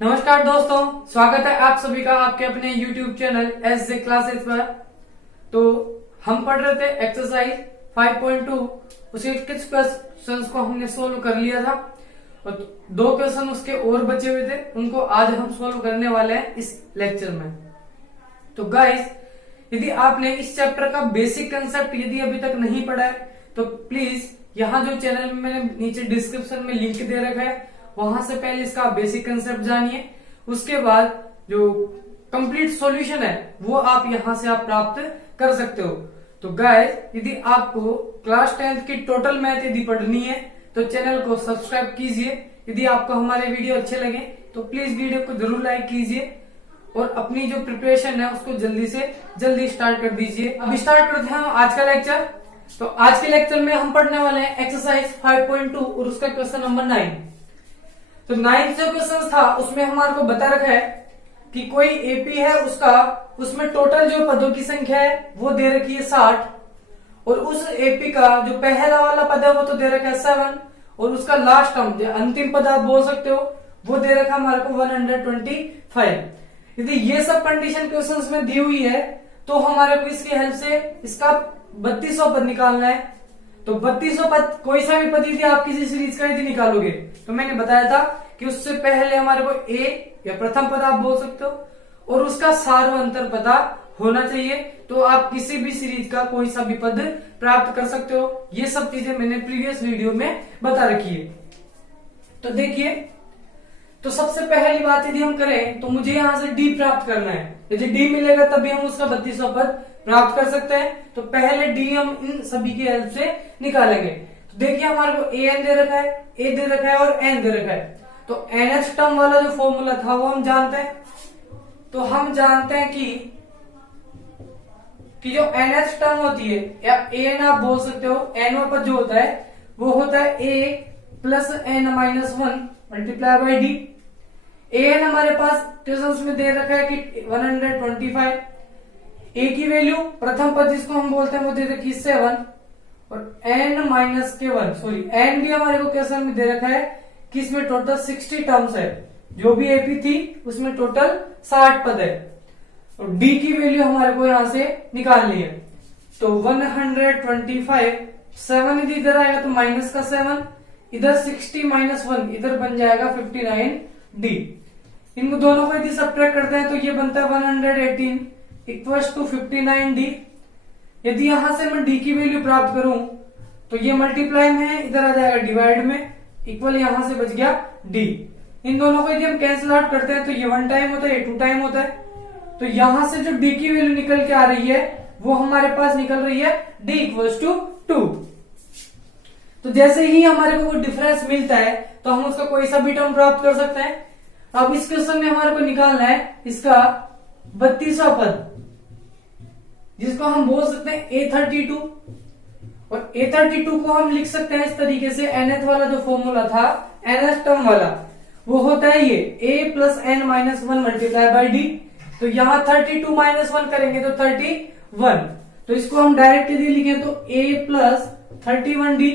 नमस्कार दोस्तों, स्वागत है आप सभी का आपके अपने YouTube चैनल एस क्लासेस पर। तो हम पढ़ रहे थे एक्सरसाइज 5.2, उसके कुछ क्वेश्चंस को हमने सोल्व कर लिया था और दो क्वेश्चन उसके और बचे हुए थे, उनको आज हम सोल्व करने वाले हैं इस लेक्चर में। तो गाइस, यदि आपने इस चैप्टर का बेसिक कंसेप्ट यदि अभी तक नहीं पढ़ा है तो प्लीज यहाँ जो चैनल में मैंने नीचे डिस्क्रिप्शन में लिंक दे रखा है वहां से पहले इसका बेसिक कंसेप्ट जानिए। उसके बाद जो कंप्लीट सॉल्यूशन है वो आप यहां से आप प्राप्त कर सकते हो। तो गाइस, यदि आपको क्लास 10th की टोटल मैथ यदि पढ़नी है तो चैनल को सब्सक्राइब कीजिए। यदि आपको हमारे वीडियो अच्छे लगे तो प्लीज वीडियो को जरूर लाइक कीजिए और अपनी जो प्रिपरेशन है उसको जल्दी से जल्दी स्टार्ट कर दीजिए। अभी स्टार्ट करते हैं हम आज का लेक्चर। तो आज के लेक्चर में हम पढ़ने वाले हैं एक्सरसाइज 5.2 और उसका क्वेश्चन नंबर 9। तो 9th जो क्वेश्चन था उसमें हमारे को बता रखा है कि कोई एपी है, उसमें टोटल जो पदों की संख्या है वो दे रखी है 60 और उस एपी का जो पहला वाला पद है वो तो दे रखा है 7 और उसका लास्ट टर्म जो अंतिम पद आप बोल सकते हो वो दे रखा हमारे को 125। यदि ये सब कंडीशन क्वेश्चंस में दी हुई है तो हमारे को इसकी हेल्प से इसका 3200 पद निकालना है। तो 3200 पद, कोई सा भी पद यदि आप किसी सीरीज का यदि निकालोगे तो मैंने बताया था कि उससे पहले हमारे को ए या प्रथम पद आप बोल सकते हो और उसका सार्वंतर पता होना चाहिए। तो आप किसी भी सीरीज का कोई सा भी पद प्राप्त कर सकते हो। ये सब चीजें मैंने प्रीवियस वीडियो में बता रखी है। तो देखिए, तो सबसे पहली बात यदि हम करें तो मुझे यहां से डी प्राप्त करना है। यदि डी मिलेगा तभी हम उसका 3200 पद प्राप्त कर सकते हैं। तो पहले डी हम इन सभी की हेल्प से निकालेंगे। तो देखिए, हमारे को ए एन दे रखा है, ए दे रखा है और एन दे रखा है। तो एनएच टर्म वाला जो फॉर्मूला था वो हम जानते हैं। तो हम जानते हैं कि जो एनएच टर्म होती है या एन आप बोल सकते हो, एन पद जो होता है वो होता है A plus N minus 1 multiply by D. N हमारे पास क्वेश्चंस में दे रखा है कि 125। ए की वैल्यू प्रथम पद जिसको हम बोलते हैं वो दे रखी 7 और एन माइनस के 1, सॉरी एन भी हमारे को क्वेश्चन में दे रखा है कि इसमें टोटल 60 टर्म्स है। जो भी एपी थी उसमें टोटल 60 पद है और डी की वैल्यू हमारे को यहां से निकालनी है। तो 125 7 यदि इधर आएगा तो माइनस का 7, इधर 60 माइनस 1 इधर बन जाएगा 59 डी। इन दोनों को यदि सब्ट्रैक्ट करते हैं तो ये बनता है 118 इक्वल्स टू 59 डी। यदि यहां से मैं डी की वैल्यू प्राप्त करूं तो ये मल्टीप्लाई में है, इधर आ जाएगा डिवाइड में, इक्वल यहां से बच गया डी। इन दोनों को यदि हम कैंसिल आउट करते हैं तो ये 1 टाइम होता है, ये 2 टाइम होता है। तो यहां से जो डी की वैल्यू निकल के आ रही है वो हमारे पास निकल रही है डी इक्वल्स टू 2। तो जैसे ही हमारे को डिफरेंस मिलता है तो हम उसका कोई सा भी टर्म प्राप्त कर सकते हैं। अब इस क्वेश्चन में हमारे को निकालना है इसका 3200 पद, जिसको हम बोल सकते हैं A32 और A32 को हम लिख सकते हैं इस तरीके से। nth वाला जो फॉर्मूला था nth टर्म वाला वो होता है ये a plus N minus 1 multiply by D. तो यहाँ 32 माइनस 1 करेंगे तो 31। तो इसको हम डायरेक्ट यदि लिखें तो a प्लस 31 डी।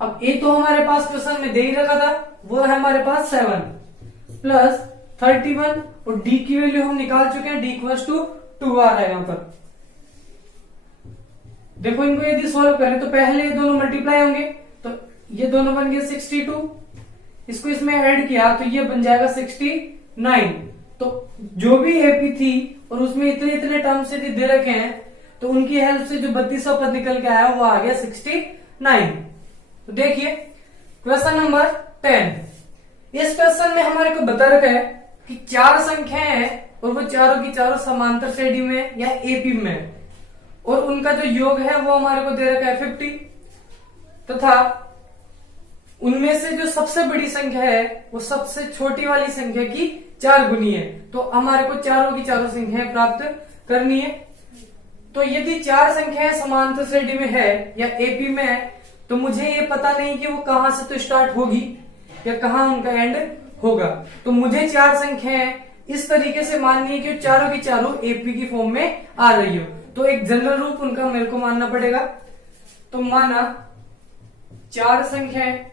अब a तो हमारे पास क्वेश्चन में दे ही रखा था, वो है हमारे पास 7 प्लस 31 और d की वैल्यू हम निकाल चुके हैं, d इक्वल्स टू 2 आ रहा है यहाँ पर। देखो, इनको यदि सॉल्व करें तो पहले ये दोनों मल्टीप्लाई होंगे तो ये दोनों बन गए 62, इसको इसमें ऐड किया तो ये बन जाएगा 69। तो जो भी एपी थी और उसमें इतने इतने टर्म्स यदि दे रखे हैं तो उनकी हेल्प से जो 3200 पद निकल के आया वो आ गया 69। तो देखिए क्वेश्चन नंबर 10। इस क्वेश्चन में हमारे को बता रखा है कि 4 संख्याएं हैं और वो चारों की चारों समांतर श्रेणी में या एपी में और उनका जो योग है वो हमारे को दे रखा है 50 तथा उनमें से जो सबसे बड़ी संख्या है वो सबसे छोटी वाली संख्या की 4 गुनी है। तो हमारे को चारों की चारों संख्याएं प्राप्त करनी है। तो यदि 4 संख्याएं समांतर श्रेणी में है या एपी में है तो मुझे ये पता नहीं कि वो कहां से तो स्टार्ट होगी या कहां उनका एंड होगा। तो मुझे 4 संख्याएं इस तरीके से माननी है कि चारों की चारों एपी की फॉर्म में आ रही हो। तो एक जनरल रूप उनका मेरे को मानना पड़ेगा। तो माना 4 संख्याएं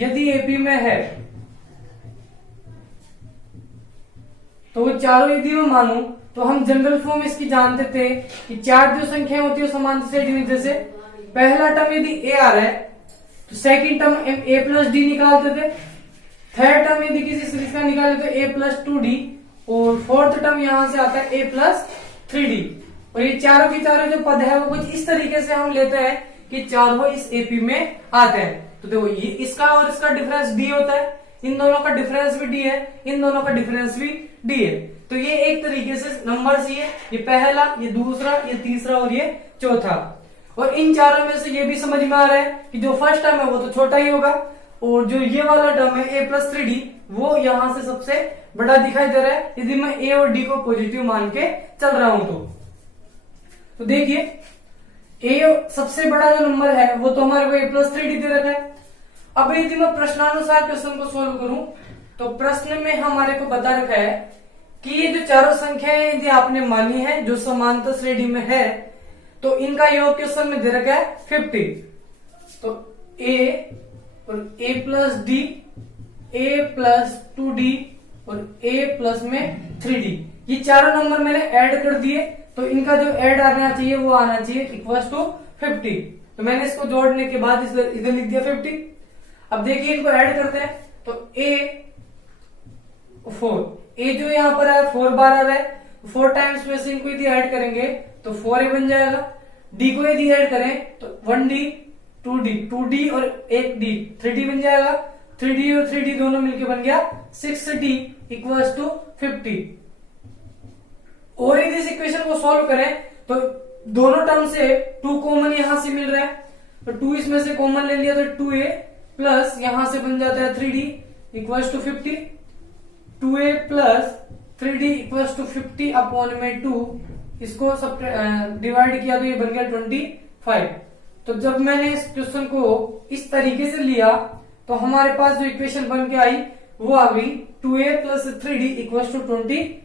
यदि एपी में है तो वो चारों यदि मैं मानूं तो हम जनरल फॉर्म इसकी जानते थे कि चार जो संख्याएं होती है समांतर श्रेणी में, जैसे पहला टर्म यदि ए आ रहा है तो सेकंड टर्म ए प्लस डी निकालते थे, थर्ड टर्म यदि किसी सीरीज का निकाले तो ए प्लस 2d, और फोर्थ टर्म यहां से आता है ए प्लस 3d। और ये चारों की चारों जो पद है वो कुछ इस तरीके से हम लेते हैं कि चारों इस एपी में आते हैं। तो देखो ये इसका और इसका डिफरेंस डी होता है, इन दोनों का डिफरेंस भी डी है, इन दोनों का डिफरेंस भी डी है। तो ये एक तरीके से नंबर ही है, ये पहला, ये दूसरा, ये तीसरा और ये चौथा। और इन चारों में से ये भी समझ में आ रहा है कि जो फर्स्ट टर्म है वो तो छोटा ही होगा, और जो ये वाला टर्म है ए प्लस 3d वो यहां से सबसे बड़ा दिखाई दे रहा है यदि मैं ए और डी को पॉजिटिव मान के चल रहा हूं तो देखिए ए सबसे बड़ा जो नंबर है वो तो हमारे को ए प्लस 3d दे रखा है। अब यदि मैं प्रश्नानुसार क्वेश्चन को सोल्व करूं तो प्रश्न में हमारे को बता रखा है कि ये जो चारों संख्याएं यदि आपने मानी है जो समांतर श्रेणी में है तो इनका योग क्वेश्चन में दे रखा है 50। तो ए और ए प्लस डी, ए प्लस 2d और ए प्लस में 3d, ये चारों नंबर मैंने ऐड कर दिए तो इनका जो ऐड आना चाहिए वो आना चाहिए इक्वल्स टू 50। तो मैंने इसको जोड़ने के बाद इधर लिख दिया 50। अब देखिए इनको ऐड करते हैं तो ए 4, ए जो यहाँ पर है 4 बार आ रहा है, 4 टाइम्स में से इनको यदि ऐड करेंगे तो 4a बन जाएगा। डी को यदि ऐड करें तो 1d 2d और 1d 3d बन जाएगा। 3d और 3d दोनों मिलके बन गया 6d इक्वल्स टू 50। और यदि इस इक्वेशन को सॉल्व करें तो दोनों टर्म से 2 कॉमन यहां से मिल रहा है तो 2 इसमें से कॉमन ले लिया तो 2a प्लस यहां से बन जाता है 3d equals to 50। 2a plus 3d equals to 50 upon में 2, इसको सब डिवाइड किया तो ये बन गया 25। तो जब मैंने इस क्वेश्चन को इस तरीके से लिया तो हमारे पास जो इक्वेशन बन के आई वो आ गई 2a plus 3d equals to 25।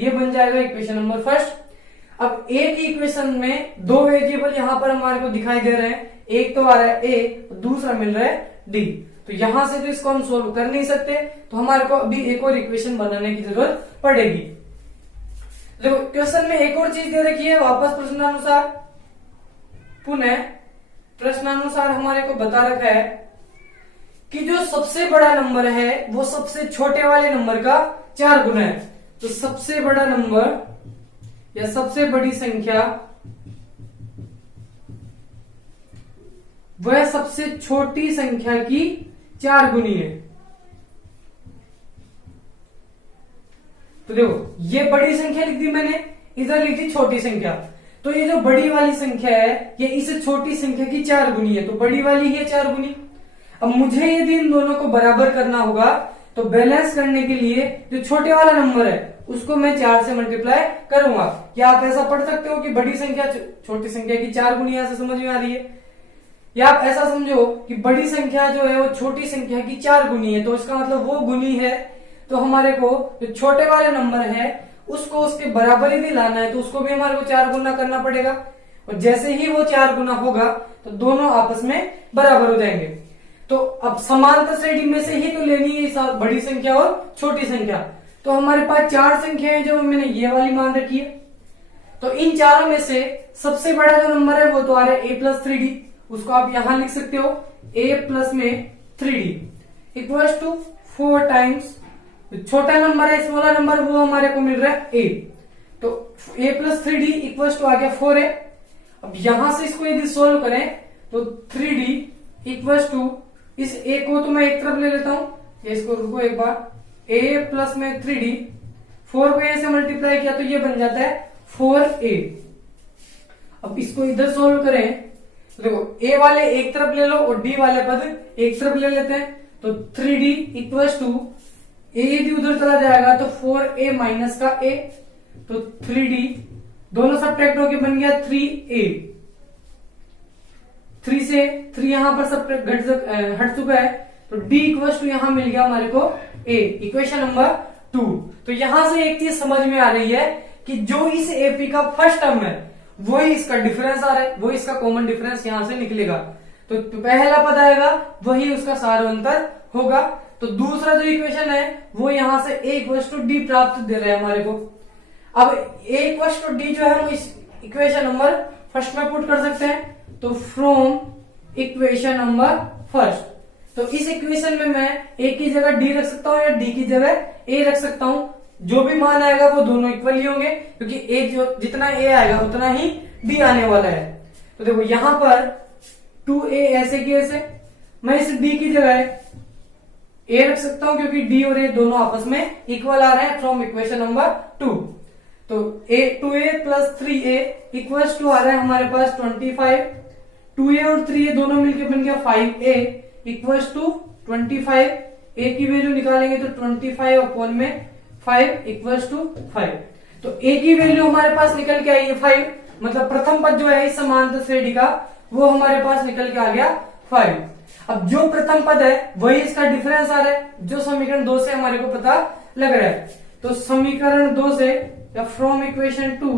ये बन जाएगा इक्वेशन नंबर फर्स्ट। अब ए की इक्वेशन में दो वेरिएबल यहां पर हमारे को दिखाई दे रहे हैं, एक तो आ रहा है ए, दूसरा मिल रहा है डी। तो यहां से तो इसको हम सोल्व कर नहीं सकते तो हमारे को अभी एक और इक्वेशन बनाने की जरूरत पड़ेगी। देखो क्वेश्चन में एक और चीज दे रखी है, वापस प्रश्नानुसार पुनः प्रश्नानुसार हमारे को बता रखा है कि जो सबसे बड़ा नंबर है वो सबसे छोटे वाले नंबर का 4 गुना है। तो सबसे बड़ा नंबर या सबसे बड़ी संख्या वह सबसे छोटी संख्या की 4 गुनी है। तो देखो ये बड़ी संख्या लिख दी मैंने, इधर लिख दी छोटी संख्या। तो ये जो बड़ी वाली संख्या है ये इस छोटी संख्या की 4 गुनी है, तो बड़ी वाली है 4 गुनी। अब मुझे यदि इन दोनों को बराबर करना होगा तो बैलेंस करने के लिए जो छोटे वाला नंबर है उसको मैं 4 से मल्टीप्लाई करूंगा। या आप ऐसा पढ़ सकते हो कि बड़ी संख्या छोटी संख्या की 4 गुनी, ऐसे समझ में आ रही है। या आप ऐसा समझो कि बड़ी संख्या जो है वो छोटी संख्या की 4 गुनी है, तो इसका मतलब वो गुनी है। तो हमारे को जो छोटे वाले नंबर है उसको उसके बराबर यदि लाना है तो उसको भी हमारे को 4 गुना करना पड़ेगा। और जैसे ही वो 4 गुना होगा तो दोनों आपस में बराबर हो जाएंगे। तो अब समांतर श्रेणी में से ही तो लेनी है बड़ी संख्या और छोटी संख्या। तो हमारे पास 4 संख्याएं जो मैंने ये वाली मान रखी है। तो इन चारों में से सबसे बड़ा जो नंबर है वो तो आ रहा है a प्लस 3d, उसको आप यहां लिख सकते हो a प्लस में 3d इक्वल्स टू 4 टाइम्स छोटा नंबर है स्मॉलर नंबर वो हमारे को मिल रहा है a। तो a plus 3d equals to आ गया 4a। अब यहां से इसको यदि सोल्व करें तो 3d इक्वल्स टू इस a को तो मैं एक तरफ ले लेता हूं, इसको रुको एक बार, a प्लस में 3d 4 को a से मल्टीप्लाई किया तो ये बन जाता है 4a। अब इसको इधर सोल्व करें तो देखो a वाले एक तरफ ले लो और d वाले पद एक तरफ ले लेते हैं। तो 3d इक्वल्स टू a यदि उधर चला जाएगा तो 4a माइनस का a, तो 3d दोनों सब्ट्रैक्ट होके बन गया 3a। 3 से 3 यहां पर सब हट चुका है तो d इक्वल्स टू यहां मिल गया हमारे को a, इक्वेशन नंबर 2। तो यहां से एक चीज समझ में आ रही है कि जो इस एपी का फर्स्ट टर्म है वही इसका डिफरेंस आ रहा है, वही इसका कॉमन डिफरेंस यहां से निकलेगा। तो पहला पद आएगा वही उसका सार अंतर होगा। तो दूसरा जो इक्वेशन है वो यहाँ से a इक्वल्स टू डी प्राप्त दे रहे हैं हमारे को। अब a इक्वल्स टू डी जो है हम इस इक्वेशन नंबर फर्स्ट में पुट कर सकते हैं। तो फ्रॉम इक्वेशन नंबर फर्स्ट, तो इस इक्वेशन में मैं a की जगह d रख सकता हूँ या d की जगह a रख सकता हूँ। जो भी मान आएगा वो दोनों इक्वल ही होंगे, क्योंकि a जो जितना a आएगा उतना ही d आने वाला है। तो देखो यहां पर 2a ऐसे की ऐसे, मैं इस d की जगह a रख सकता हूं क्योंकि d और a दोनों आपस में इक्वल आ रहे हैं फ्रॉम इक्वेशन नंबर 2। तो 2a plus 3a equals to आ रहा है हमारे पास 25। 2a और 3a दोनों मिलकर बन गया 5a इक्वल्स टू 25। a की वैल्यू निकालेंगे तो 25 अपॉन में 5 इक्वल्स टू 5। तो a की वैल्यू हमारे पास निकल के आई है 5, मतलब प्रथम पद जो है इस समांतर श्रेणी का वो हमारे पास निकल के आ गया 5। अब जो प्रथम पद है वही इसका डिफरेंस आ रहा है, जो समीकरण 2 से हमारे को पता लग रहा है। तो समीकरण 2 से या from equation 2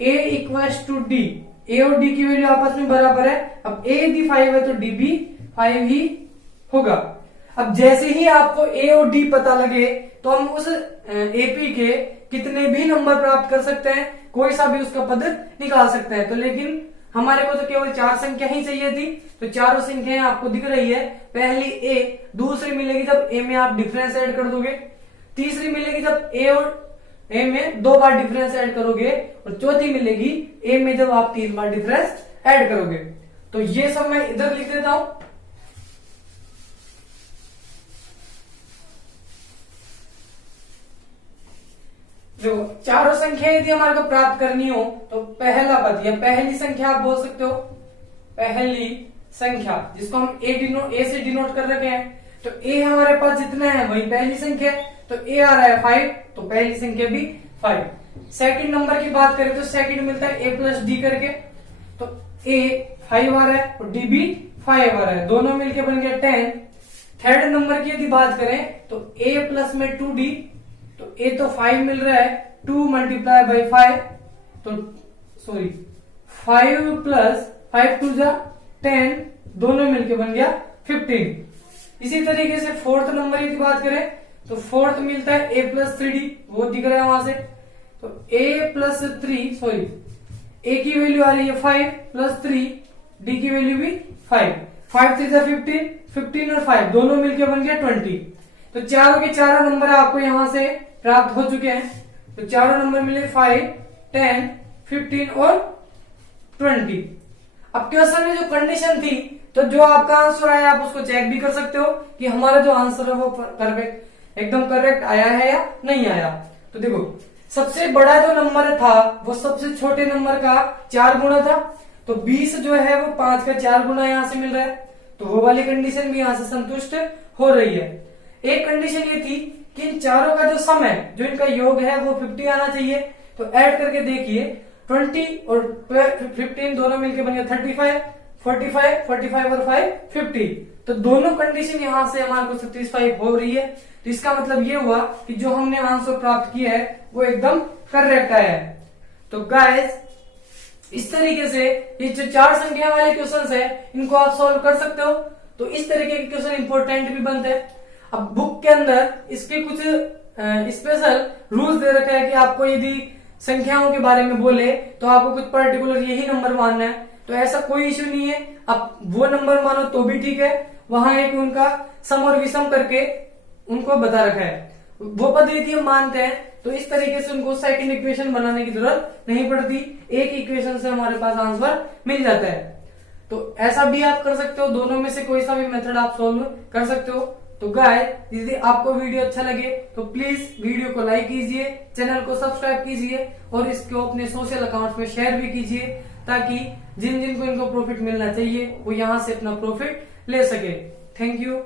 a equals to d, a और d की वैल्यू आपस में बराबर है। अब a यदि 5 है तो d भी 5 ही होगा। अब जैसे ही आपको a और d पता लगे तो हम उस AP के कितने भी नंबर प्राप्त कर सकते हैं, कोई सा भी उसका पद निकाल सकते हैं। तो लेकिन हमारे को तो केवल 4 संख्या ही चाहिए थी, तो चारों संख्याएं आपको दिख रही है। पहली a, दूसरी मिलेगी जब a में आप डिफरेंस ऐड कर दोगे, तीसरी मिलेगी जब a और a में 2 बार डिफरेंस ऐड करोगे, और चौथी मिलेगी a में जब आप 3 बार डिफरेंस ऐड करोगे। तो ये सब मैं इधर लिख देता हूं। जो चारों संख्या यदि हमारे को प्राप्त करनी हो तो पहला पद या पहली संख्या आप बोल सकते हो, पहली संख्या जिसको हम ए से डिनोट कर रखे हैं। तो a हमारे पास जितना है वही पहली संख्या है, तो a आ रहा है 5, तो पहली संख्या भी 5। सेकंड नंबर की बात करें तो सेकंड मिलता है a प्लस डी करके, तो a 5 आ रहा है और d भी 5 आ रहा है, दोनों मिलके बन गया 10। थर्ड नंबर की यदि बात करें तो a प्लस में 2d, तो a तो 5 मिल रहा है, 2 मल्टीप्लाई बाई 5, तो सॉरी 5 प्लस 5 टू जा 10, दोनों मिलके बन गया 15। इसी तरीके से फोर्थ नंबर की बात करें तो फोर्थ मिलता है a प्लस 3d, वो दिख रहा है वहां से। तो a प्लस 3 सॉरी a की वैल्यू आ रही है 5 प्लस 3, d की वैल्यू भी 5, 5 3 जा 15, 15 और 5 दोनों मिलके बन गया 20। तो चारों के चारों नंबर आपको यहां से प्राप्त हो चुके हैं। तो चारों नंबर मिले 5, 10, 15 और 20। अब क्वेश्चन में जो कंडीशन थी, तो जो आपका आंसर आया आप उसको चेक भी कर सकते हो कि हमारा जो आंसर है वो करेक्ट एकदम करेक्ट आया है या नहीं आया। तो देखो सबसे बड़ा जो नंबर था वो सबसे छोटे नंबर का 4 गुना था, तो 20 जो है वो 5 का 4 गुना यहां से मिल रहा है, तो वो वाली कंडीशन भी यहां से संतुष्ट हो रही है। एक कंडीशन ये थी कि इन चारों का जो सम है, जो इनका योग है वो 50 आना चाहिए। तो ऐड करके देखिए 20 और 15 दोनों मिलकर बन गया 35, 45, 45 और 5 50। तो दोनों कंडीशन यहां से हमारे को सेटिस्फाई हो रही है। तो इसका मतलब ये हुआ कि जो हमने आंसर प्राप्त किया है वो एकदम करेक्ट आया है। तो गाइस इस तरीके से ये जो 4 संख्या वाले क्वेश्चन है इनको आप सॉल्व कर सकते हो। तो इस तरीके के क्वेश्चन इंपॉर्टेंट भी बनते हैं। अब बुक के अंदर इसके कुछ स्पेशल रूल्स दे रखा है कि आपको यदि संख्याओं के बारे में बोले तो आपको कुछ पर्टिकुलर यही नंबर मानना है। तो ऐसा कोई इश्यू नहीं है, आप वो नंबर मानो तो भी ठीक है। वहां एक उनका सम और विषम करके उनको बता रखा है, वो पद यदि हम मानते हैं तो इस तरीके से उनको सेकंड इक्वेशन बनाने की जरूरत नहीं पड़ती, एक इक्वेशन से हमारे पास आंसर मिल जाता है। तो ऐसा भी आप कर सकते हो, दोनों में से कोई सा भी मेथड आप सोल्व कर सकते हो। तो गाइस यदि आपको वीडियो अच्छा लगे तो प्लीज वीडियो को लाइक कीजिए, चैनल को सब्सक्राइब कीजिए और इसको अपने सोशल अकाउंट में शेयर भी कीजिए, ताकि जिन जिनको इनको प्रॉफिट मिलना चाहिए वो यहाँ से अपना प्रॉफिट ले सके। Thank you.